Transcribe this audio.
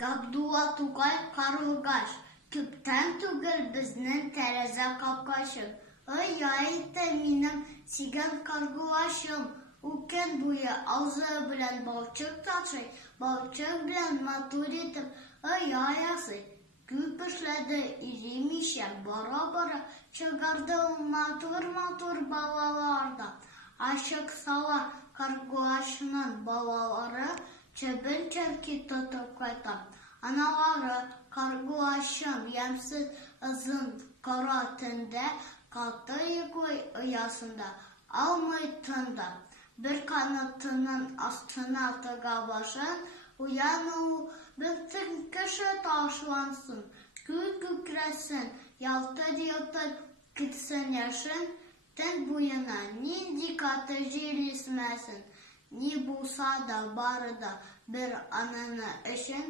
Габдулла Тукай карлыгаш, күптән түгел безнең тәрәзә капкачы. Ай-ай-та минем сигән карлыгашым, ул көн буе авызы белән балчык ташый, балчык белән матур итеп ай-ай ясый. Күп эшләде иремичә, бара-бара чыгарды матур балалардан. Ачык сала карлыгашның балалары чебен-чәрки тотып кайта. Аналары карлыгашын ямьсез озын кара төндә каты йоклый оясында, алмый тынды. Бер канатының астына тыга башын, уяну бөтен кеше ташлансын, күк-күкрәсен, ялтыр-йолтыр китсен яшен, төн буена нинди каты җил исмәсен, ни булса да бары да бер ананы өчен